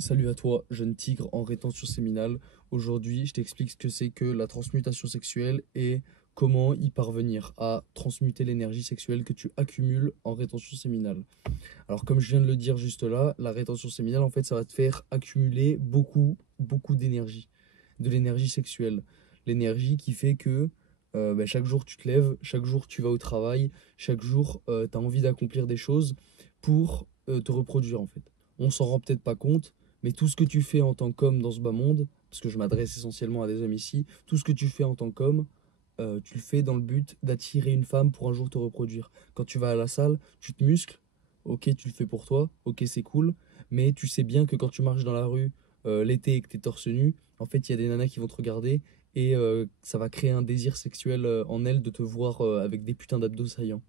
Salut à toi, jeune tigre en rétention séminale. Aujourd'hui, je t'explique ce que c'est que la transmutation sexuelle et comment y parvenir à transmuter l'énergie sexuelle que tu accumules en rétention séminale. Alors, comme je viens de le dire juste là, la rétention séminale, en fait, ça va te faire accumuler beaucoup d'énergie, de l'énergie sexuelle. L'énergie qui fait que chaque jour tu te lèves, chaque jour tu vas au travail, chaque jour tu as envie d'accomplir des choses pour te reproduire en fait. On s'en rend peut-être pas compte, mais tout ce que tu fais en tant qu'homme dans ce bas monde, parce que je m'adresse essentiellement à des hommes ici, tout ce que tu fais en tant qu'homme, tu le fais dans le but d'attirer une femme pour un jour te reproduire. Quand tu vas à la salle, tu te muscles, ok, tu le fais pour toi, ok, c'est cool, mais tu sais bien que quand tu marches dans la rue l'été et que t'es torse nu, en fait, il y a des nanas qui vont te regarder et ça va créer un désir sexuel en elles de te voir avec des putains d'abdos saillants.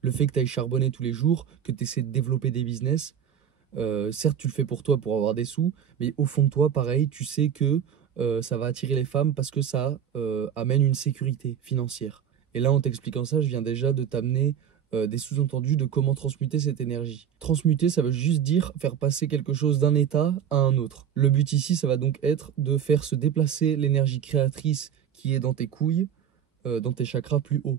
Le fait que tu ailles charbonner tous les jours, que tu essaies de développer des business, certes, tu le fais pour toi, pour avoir des sous, mais au fond de toi, pareil, tu sais que ça va attirer les femmes parce que ça amène une sécurité financière. Et là, en t'expliquant ça, je viens déjà de t'amener des sous-entendus de comment transmuter cette énergie. Transmuter, ça veut juste dire faire passer quelque chose d'un état à un autre. Le but ici, ça va donc être de faire se déplacer l'énergie créatrice qui est dans tes couilles, dans tes chakras plus hauts.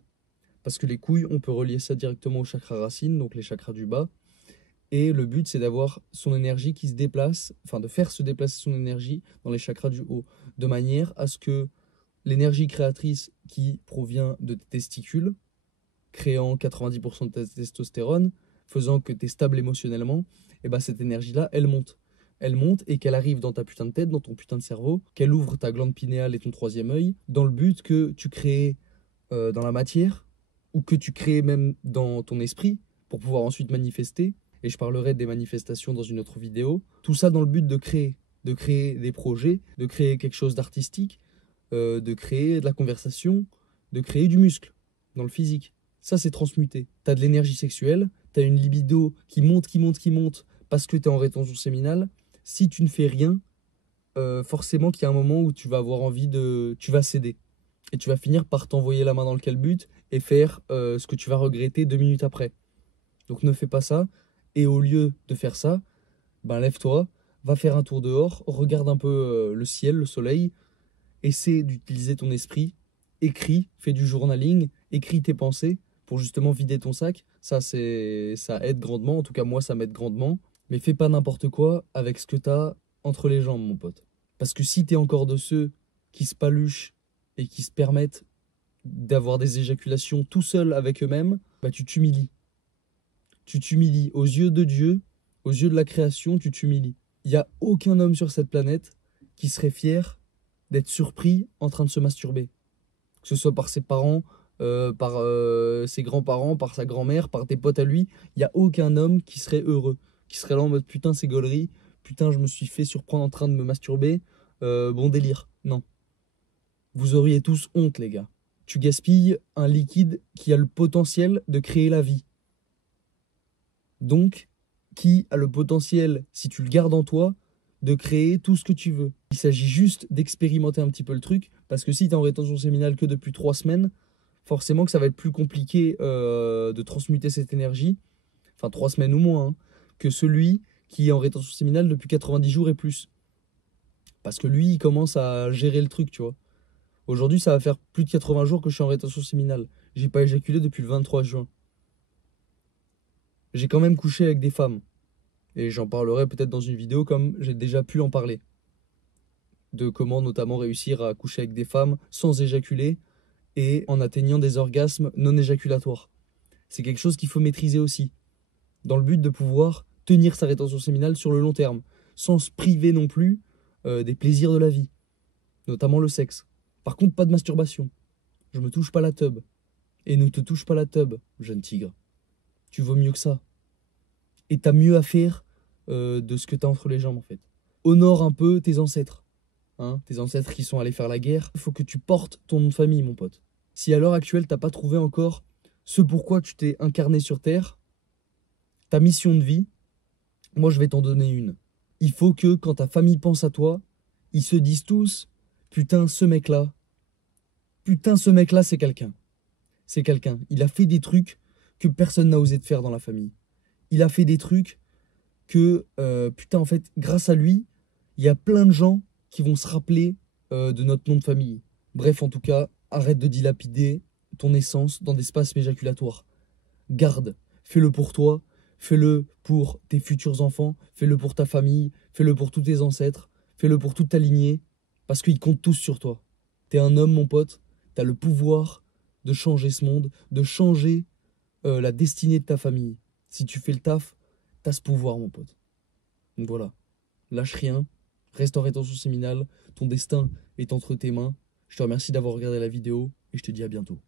Parce que les couilles, on peut relier ça directement aux chakras racines, donc les chakras du bas. Et le but, c'est d'avoir son énergie qui se déplace, enfin de faire se déplacer son énergie dans les chakras du haut, de manière à ce que l'énergie créatrice qui provient de tes testicules, créant 90% de ta testostérone, faisant que tu es stable émotionnellement, et bah cette énergie-là, elle monte. Elle monte et qu'elle arrive dans ta putain de tête, dans ton putain de cerveau, qu'elle ouvre ta glande pinéale et ton troisième œil, dans le but que tu crées dans la matière, ou que tu crées même dans ton esprit, pour pouvoir ensuite manifester, et je parlerai des manifestations dans une autre vidéo, tout ça dans le but de créer des projets, de créer quelque chose d'artistique, de créer de la conversation, de créer du muscle dans le physique. Ça, c'est transmuté. Tu as de l'énergie sexuelle, tu as une libido qui monte, parce que tu es en rétention séminale. Si tu ne fais rien, forcément qu'il y a un moment où tu vas avoir envie de... Tu vas céder. Et tu vas finir par t'envoyer la main dans le calbut et faire ce que tu vas regretter 2 minutes après. Donc ne fais pas ça. Et au lieu de faire ça, ben lève-toi, va faire un tour dehors, regarde un peu le ciel, le soleil, essaie d'utiliser ton esprit, écris, fais du journaling, écris tes pensées pour justement vider ton sac. Ça aide grandement, en tout cas moi ça m'aide grandement. Mais fais pas n'importe quoi avec ce que t'as entre les jambes, mon pote. Parce que si t'es encore de ceux qui se paluchent et qui se permettent d'avoir des éjaculations tout seuls avec eux-mêmes, bah tu t'humilies. Tu t'humilies aux yeux de Dieu, aux yeux de la création, tu t'humilies. Il n'y a aucun homme sur cette planète qui serait fier d'être surpris en train de se masturber. Que ce soit par ses parents, par ses grands-parents, par sa grand-mère, par des potes à lui, il n'y a aucun homme qui serait heureux, qui serait là en mode putain c'est gaulerie, putain je me suis fait surprendre en train de me masturber, bon délire. Non. Vous auriez tous honte les gars. Tu gaspilles un liquide qui a le potentiel de créer la vie. Donc, qui a le potentiel, si tu le gardes en toi, de créer tout ce que tu veux. Il s'agit juste d'expérimenter un petit peu le truc, parce que si tu es en rétention séminale que depuis 3 semaines, forcément que ça va être plus compliqué de transmuter cette énergie, enfin 3 semaines ou moins, hein, que celui qui est en rétention séminale depuis 90 jours et plus. Parce que lui, il commence à gérer le truc, tu vois. Aujourd'hui, ça va faire plus de 80 jours que je suis en rétention séminale. J'ai pas éjaculé depuis le 23 juin. J'ai quand même couché avec des femmes. Et j'en parlerai peut-être dans une vidéo comme j'ai déjà pu en parler. De comment notamment réussir à coucher avec des femmes sans éjaculer et en atteignant des orgasmes non éjaculatoires. C'est quelque chose qu'il faut maîtriser aussi, dans le but de pouvoir tenir sa rétention séminale sur le long terme, sans se priver non plus des plaisirs de la vie, notamment le sexe. Par contre, pas de masturbation. Je me touche pas la teub. Et ne te touche pas la teub, jeune tigre. Tu vaux mieux que ça. Et t'as mieux à faire de ce que t'as entre les jambes en fait. Honore un peu tes ancêtres. Hein, tes ancêtres qui sont allés faire la guerre. Il faut que tu portes ton nom de famille, mon pote. Si à l'heure actuelle, t'as pas trouvé encore ce pourquoi tu t'es incarné sur Terre, ta mission de vie, moi je vais t'en donner une. Il faut que quand ta famille pense à toi, ils se disent tous, putain ce mec-là c'est quelqu'un. C'est quelqu'un. Il a fait des trucs que personne n'a osé de faire dans la famille. Il a fait des trucs que, putain, en fait, grâce à lui, il y a plein de gens qui vont se rappeler de notre nom de famille. Bref, en tout cas, arrête de dilapider ton essence dans des spasmes éjaculatoires. Garde, fais-le pour toi, fais-le pour tes futurs enfants, fais-le pour ta famille, fais-le pour tous tes ancêtres, fais-le pour toute ta lignée, parce qu'ils comptent tous sur toi. T'es un homme, mon pote, t'as le pouvoir de changer ce monde, de changer la destinée de ta famille. Si tu fais le taf, t'as ce pouvoir, mon pote. Donc voilà, lâche rien, reste en rétention séminale, ton destin est entre tes mains. Je te remercie d'avoir regardé la vidéo et je te dis à bientôt.